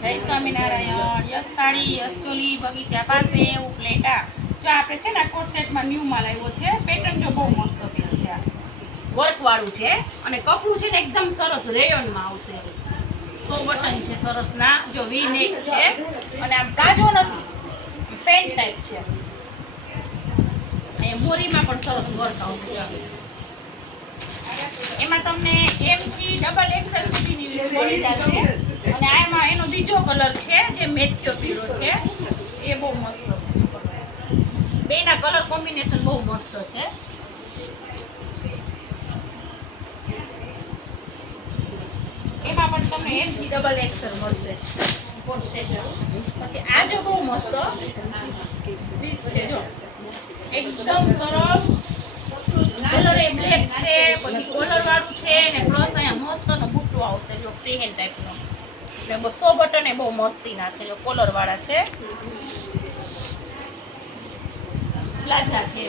જય Swaminarayan. Yes sari, yes choli, બગીચા પાસે ઉપલેટા. જો આપણે છે ને કોટ સેટમાં ન્યૂ માલ આવ્યો છે. પેટર્ન જો બહુ મસ્ત પીસ છે. વર્કવાળું છે અને કપડું છે ને એકદમ સરસ રેયોનમાં આવશે. 100 બટન છે સરસના. જો વી નેક છે અને આમ પ્લાઝો નથી, પેન્ટ ટાઈપ છે. અહીંયા મોરીમાં પણ સરસ વર્ક આવશે. જો એમાં તમને M થી ડબલ XL સુધીની મળી જશે. અને આમાં એનો બીજો કલર છે જે મેથીઓ પીળો છે, એ બહુ મસ્ત છે. બેના કલર કોમ્બિનેશન બહુ મસ્ત છે. એમાં પણ તમને M થી ડબલ XL મળશે. પછી આ જો બહુ મસ્ત પીસ છે. જો એકદમ સરસ કલર એ બ્લેક છે, પછી કોલર વાળું છે ને પ્લસ અહીંયા મસ્તનો બુટ્ટો આવશે. જો ફ્રી હેન્ડ ટાઈપનો એટલે 100 બટન એ બહુ મસ્તીના છે. જો કોલર વાળા છે, પ્લાઝા છે.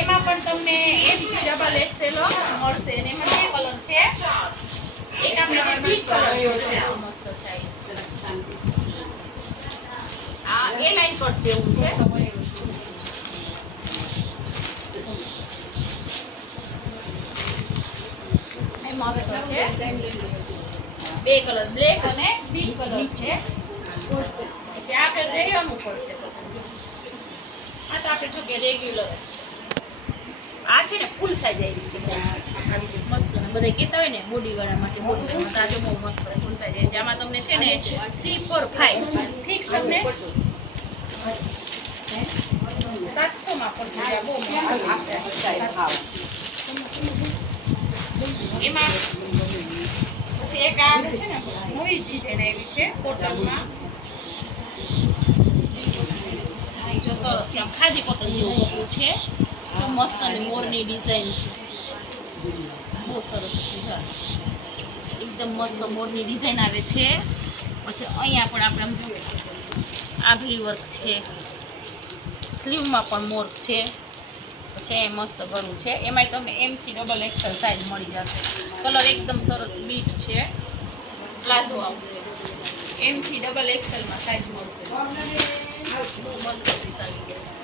એમાં પણ તમને M થી ડબલ XL મળશે અને એમાં બે કલર છે. એક આપણે પીચ કલર છે, જો મસ્ત છે. આ એ લાઈન કટ જેવું છે. મસ્ત છે. બે કલર બ્લેક અને પિંક કલર છે. પછી આપણે રેયોન ઉપર છે. આ તો આપણે જો કે રેગ્યુલર જ છે. આ છે ને ફૂલ સાઈઝ આવી છે. મસ્ત ને બધા કહેતા હોય ને બોડી વાળા માટે બોડી આજે બહુ મસ્ત ફૂલ સાઈઝ છે. આમાં તમને છે ને 3, 4, 5 ફિક્સ તમને 700 માં પડશે. બહુ મસ્ત એમાં પછી એક આપણે છે ને નવી ડિઝાઇન આવી છે કોટનમાં. જો સરસ આમ ખાદી કોટન જેવું કપડું છે. જો મસ્ત અને મોરની ડિઝાઇન છે. બહુ સરસ છે. જો એકદમ મસ્ત મોરની ડિઝાઇન આવે છે. પછી અહીંયા પણ આપણે આમ જો આભલી વર્ક છે. સ્લીવમાં પણ મોર છે. પછી એ મસ્ત ગળું છે. એમાંય તમને M થી ડબલ XL સાઈઝ મળી જશે. કલર એકદમ સરસ બીટ છે. પ્લાઝો આવશે. M થી ડબલ XL માં સાઈઝ મળશે. બહુ મસ્ત પીસ આવી ગયા છે.